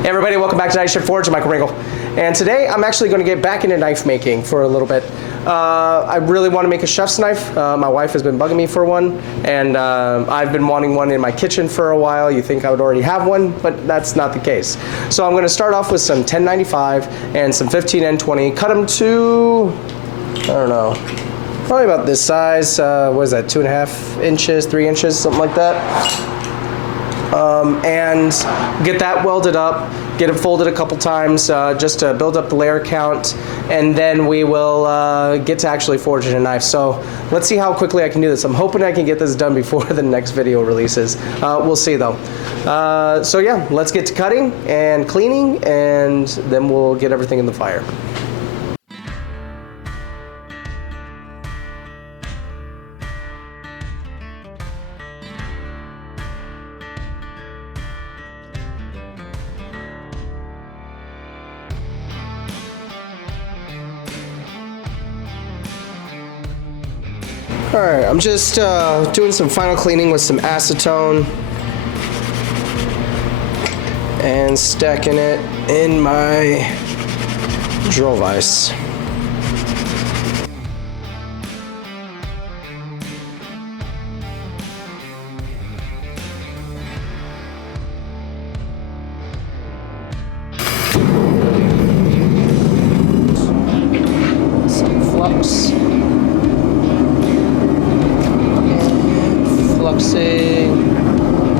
Hey everybody, welcome back to Night Shift Forge. I'm Michael Ringel. And today I'm actually going to get back into knife making for a little bit. I really want to make a chef's knife. My wife has been bugging me for one, and I've been wanting one in my kitchen for a while. You think I would already have one, but that's not the case. So I'm going to start off with some 1095 and some 15N20. Cut them to, I don't know, probably about this size. What is that, 2.5 inches, 3 inches, something like that. And get that welded up, get it folded a couple times just to build up the layer count, and then we will get to actually forging a knife. So let's see how quickly I can do this. I'm hoping I can get this done before the next video releases. We'll see though. So yeah, let's get to cutting and cleaning, and then we'll get everything in the fire. Alright, I'm just doing some final cleaning with some acetone and stacking it in my drill vise. Some flux.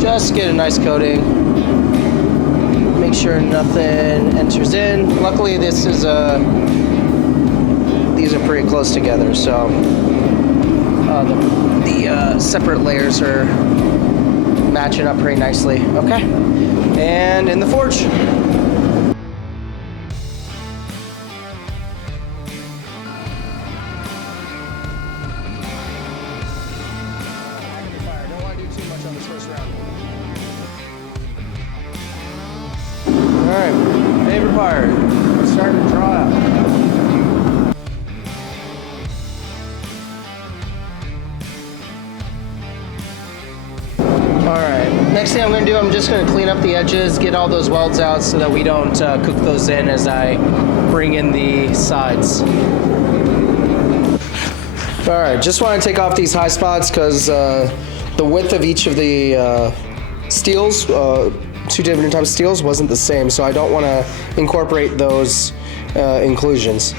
Just get a nice coating. Make sure nothing enters in. Luckily, this is these are pretty close together, so the separate layers are matching up pretty nicely. Okay, and in the forge. Alright, favorite part, starting to draw out. Alright, next thing I'm going to do, I'm just going to clean up the edges, get all those welds out so that we don't cook those in as I bring in the sides. Alright, just want to take off these high spots because the width of each of the steels, two different types of steels, wasn't the same, so I don't want to incorporate those inclusions.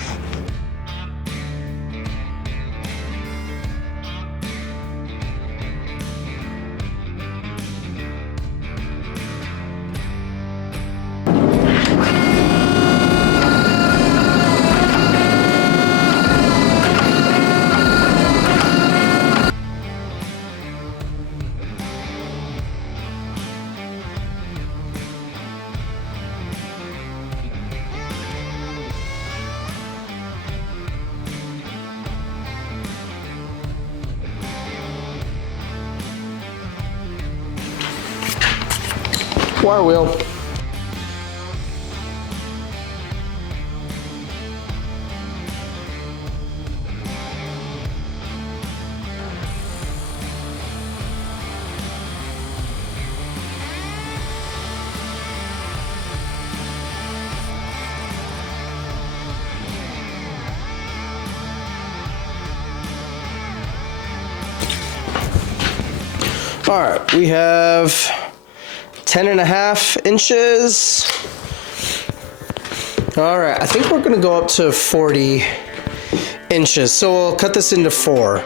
Wire wheel. All right, we have 10.5 inches. All right, I think we're gonna go up to 40 inches. So we'll cut this into four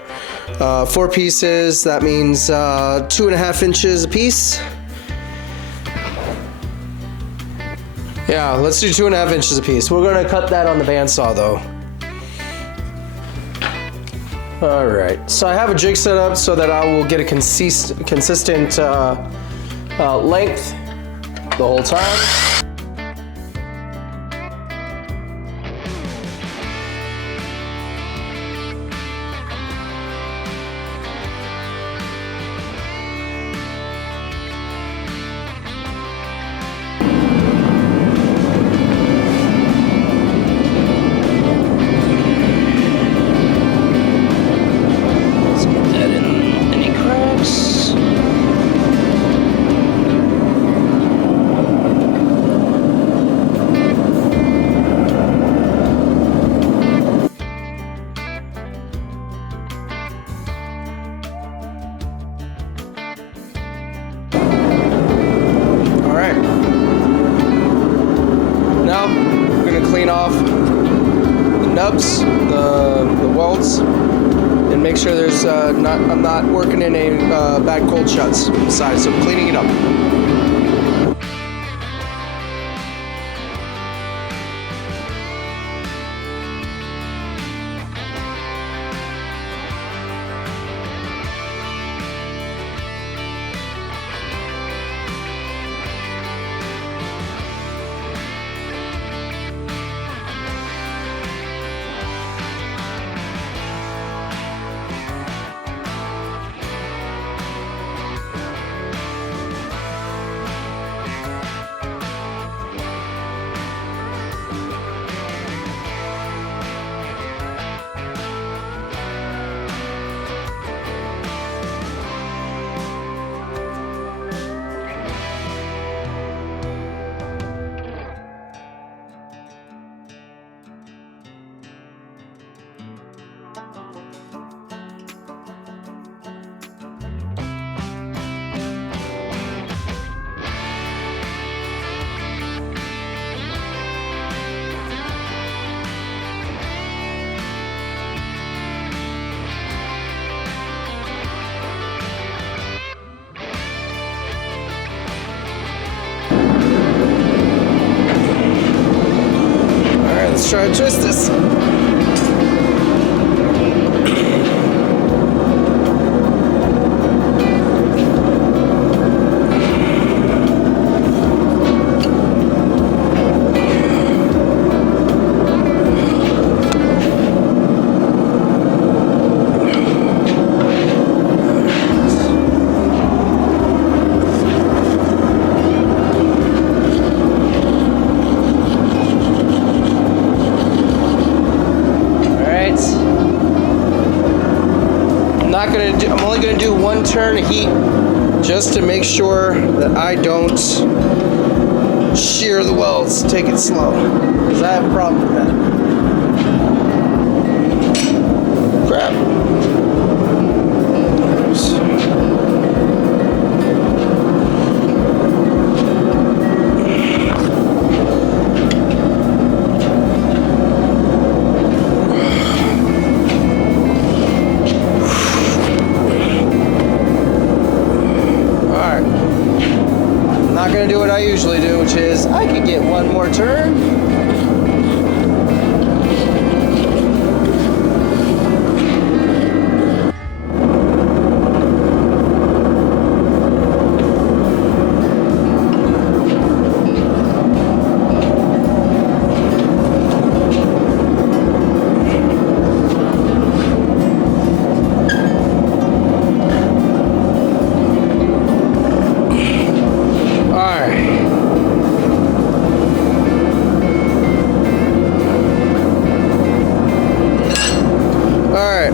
pieces. That means 2.5 inches a piece. Yeah, let's do 2.5 inches a piece. We're gonna cut that on the bandsaw though. All right, so I have a jig set up so that I will get a consistent length the whole time. Let's get that in any cracks. clean off the nubs, the welds, and make sure there's I'm not working in a bad cold shuts side, so I'm cleaning it up. Let's try to twist this. I'm only going to do one turn of heat just to make sure that I don't shear the welds. Take it slow, because I have a problem with that. Crap. Do what I usually do, which is I could get one more turn.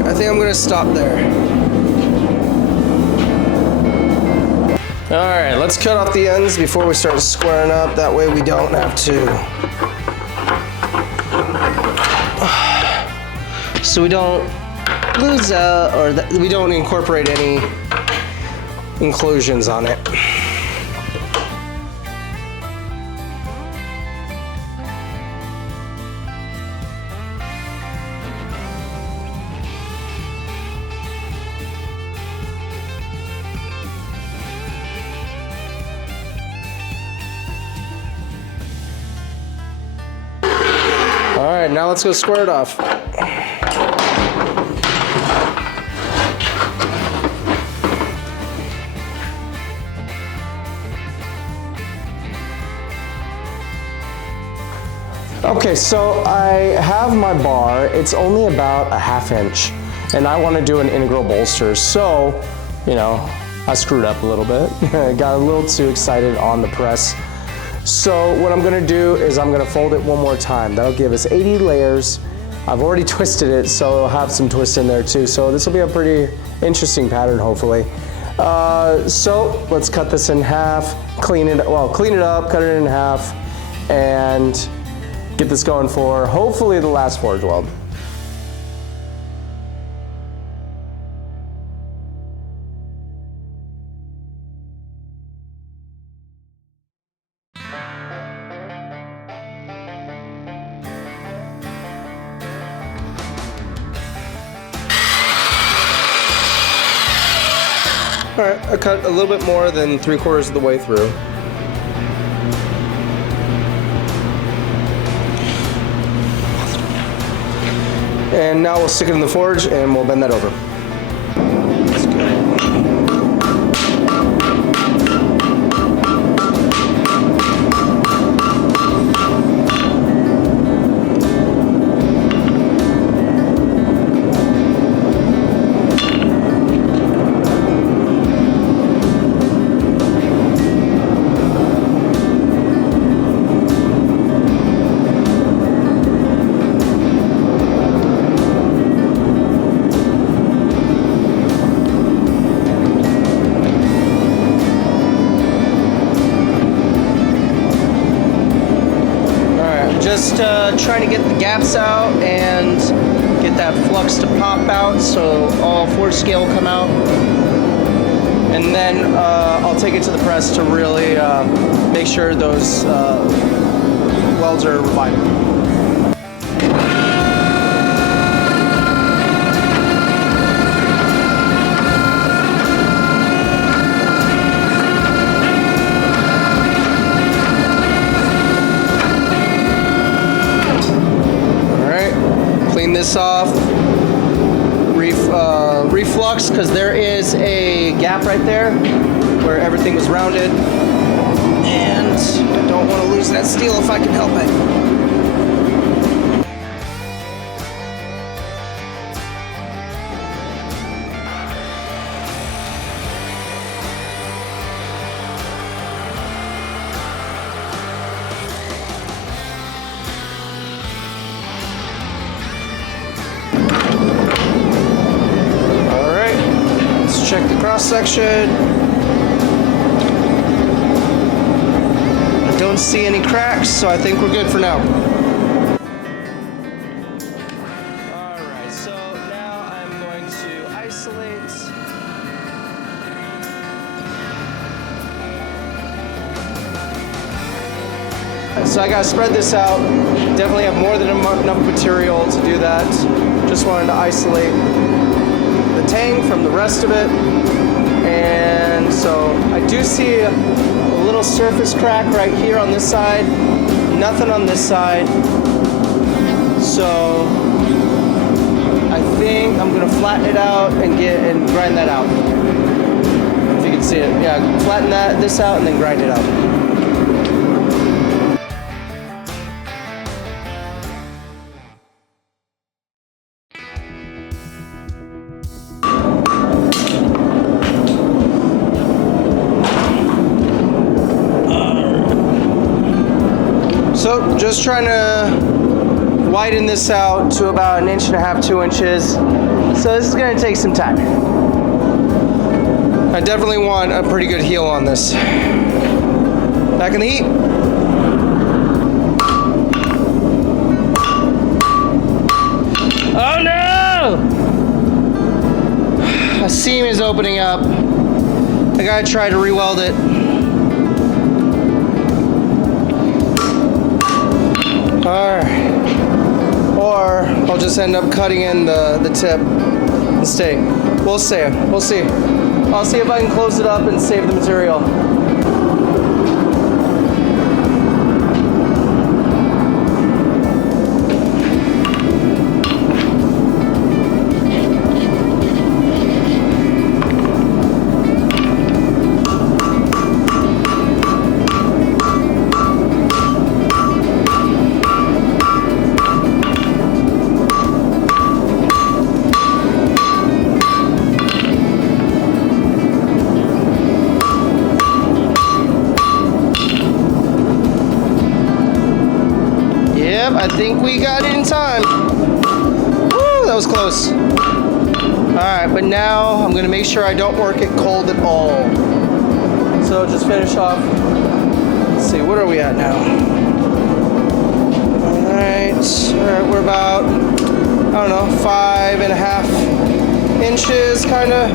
I think I'm going to stop there. Alright, let's cut off the ends before we start squaring up. That way we don't have to. So we don't lose or we don't incorporate any inclusions on it. All right, now let's go square it off. Okay, so I have my bar. It's only about a 1/2 inch, and I want to do an integral bolster. So, you know, I screwed up a little bit. I got a little too excited on the press. So what I'm gonna do is I'm gonna fold it one more time. That'll give us 80 layers. I've already twisted it, so it'll have some twist in there too. So this will be a pretty interesting pattern, hopefully. So let's cut this in half, clean it up, cut it in half, and get this going for hopefully the last forge weld. All right, I cut a little bit more than 3/4 of the way through. And now we'll stick it in the forge and we'll bend that over. Just trying to get the gaps out and get that flux to pop out so all forge scale will come out. And then I'll take it to the press to really make sure those welds are refined. Clean this off, reflux, because there is a gap right there where everything was rounded, and I don't want to lose that steel if I can help it. Check the cross section. I don't see any cracks, so I think we're good for now. Alright, so now I'm going to isolate. So I gotta spread this out. Definitely have more than enough material to do that. Just wanted to isolate the tang from the rest of it, and so I do see a little surface crack right here on this side, nothing on this side, so I think I'm gonna flatten it out and grind that out. If you can see it, yeah, flatten this out and then grind it out. So just trying to widen this out to about 1.5 inches, 2 inches. So this is going to take some time. I definitely want a pretty good heel on this. Back in the heat. Oh no! A seam is opening up. I gotta try to re-weld it. Or I'll just end up cutting in the tip and stay. We'll see. We'll see. I'll see if I can close it up and save the material. I think we got it in time. Woo, that was close. All right, but now I'm gonna make sure I don't work it cold at all. So just finish off. Let's see, what are we at now? All right, we're about, I don't know, 5.5 inches, kinda.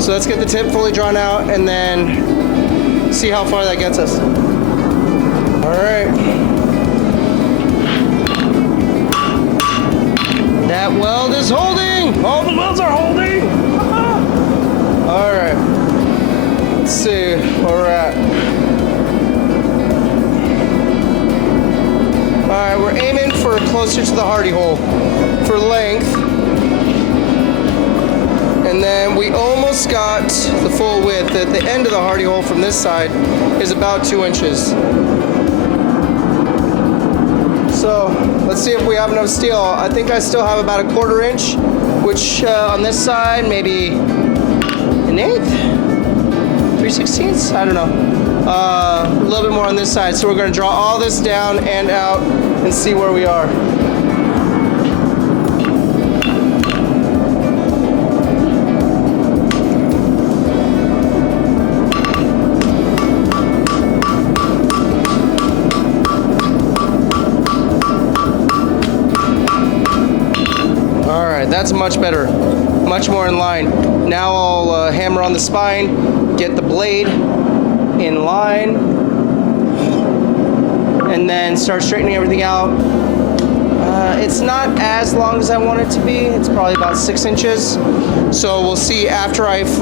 So let's get the tip fully drawn out and then see how far that gets us. All right. That weld is holding! All the welds are holding! Alright. hammer closer to the hardy hole for length. And then we almost got the full width. At the end of the hardy hole from this side is about 2 inches. So let's see if we have enough steel. I think I still have about 1/4 inch, which on this side maybe 1/8, 3/16, I don't know. A little bit more on this side. So we're going to draw all this down and out and see where we are. That's much better, much more in line. Now I'll hammer on the spine, get the blade in line, and then start straightening everything out. It's not as long as I want it to be. It's probably about 6 inches. So we'll see after I've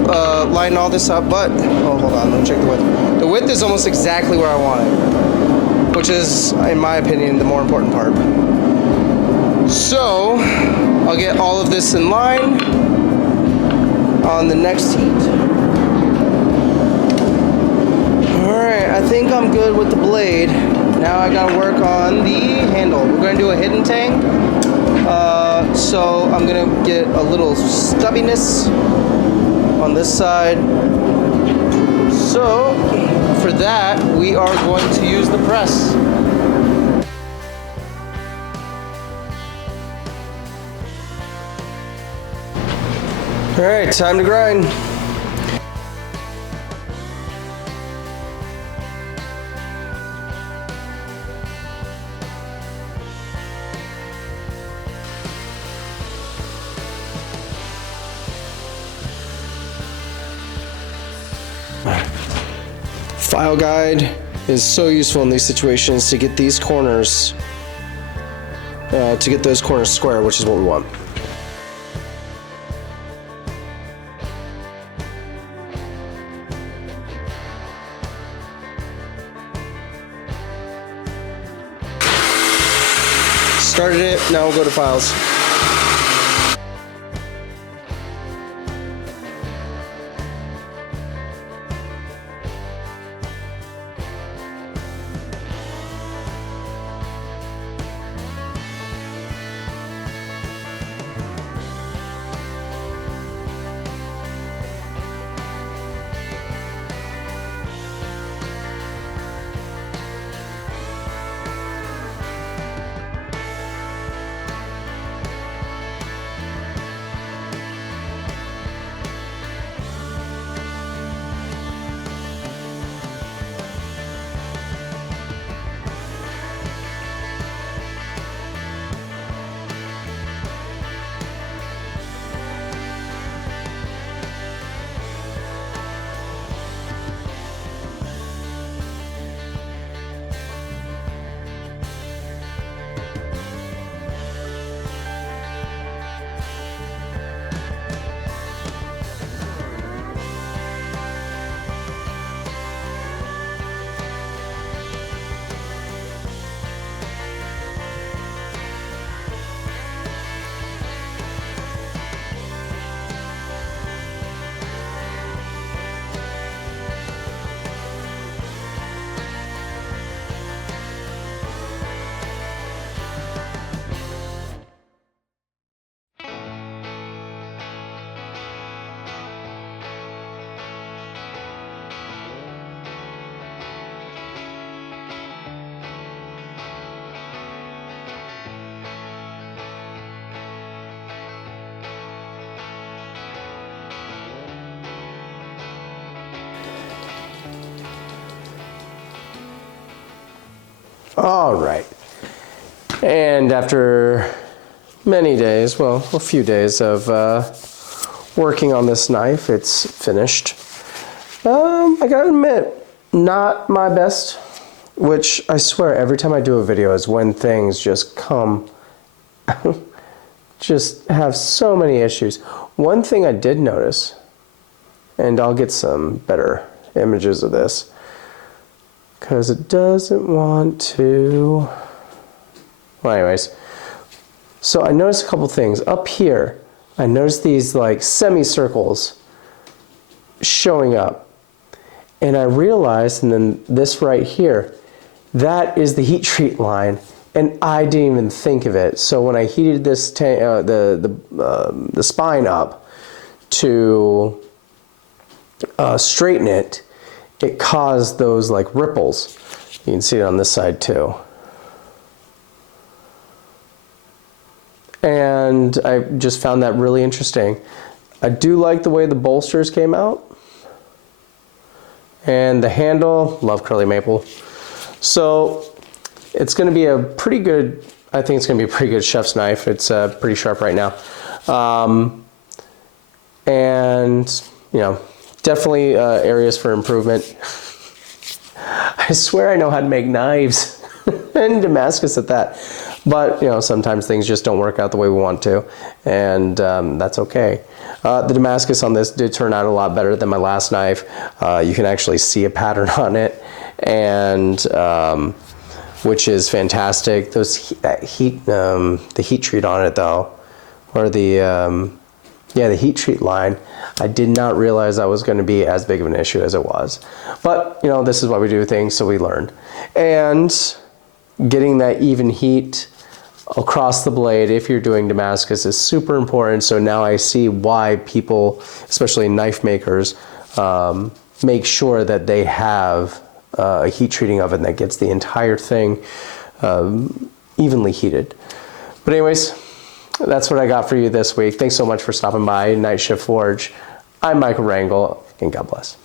lined all this up. But, oh, hold on, let me check the width. The width is almost exactly where I want it, which is, in my opinion, the more important part. So I'll get all of this in line on the next heat. Alright, I think I'm good with the blade. Now I gotta work on the handle. We're gonna do a hidden tang. So I'm gonna get a little stubbiness on this side. So for that, we are going to use the press. All right, time to grind. File guide is so useful in these situations to get these corners, to get those corners square, which is what we want. Started it, now we'll go to files. All right, and after many days, well, a few days of working on this knife, it's finished. I gotta admit, not my best, which I swear every time I do a video is when things just come, just have so many issues. One thing I did notice, and I'll get some better images of this, because it doesn't want to, well anyways, So I noticed a couple things. Up here, I noticed these like semicircles showing up. And I realized, and then this right here, that is the heat treat line. And I didn't even think of it. So when I heated this the spine up to straighten it, it caused those like ripples. You can see it on this side too. And I just found that really interesting. I do like the way the bolsters came out. And the handle, love curly maple. So it's going to be a pretty good, I think it's going to be a pretty good chef's knife. It's pretty sharp right now. And, you know, definitely areas for improvement. I swear I know how to make knives and Damascus at that. But, you know, sometimes things just don't work out the way we want to, and that's okay. The Damascus on this did turn out a lot better than my last knife. You can actually see a pattern on it, and which is fantastic. The heat treat on it though, or the heat treat line, I did not realize that was going to be as big of an issue as it was. But, you know, this is why we do things, so we learn. And getting that even heat across the blade, if you're doing Damascus, is super important. So now I see why people, especially knife makers, make sure that they have a heat treating oven that gets the entire thing evenly heated. But anyways, that's what I got for you this week. Thanks so much for stopping by Night Shift Forge. I'm Michael Rangel, and God bless.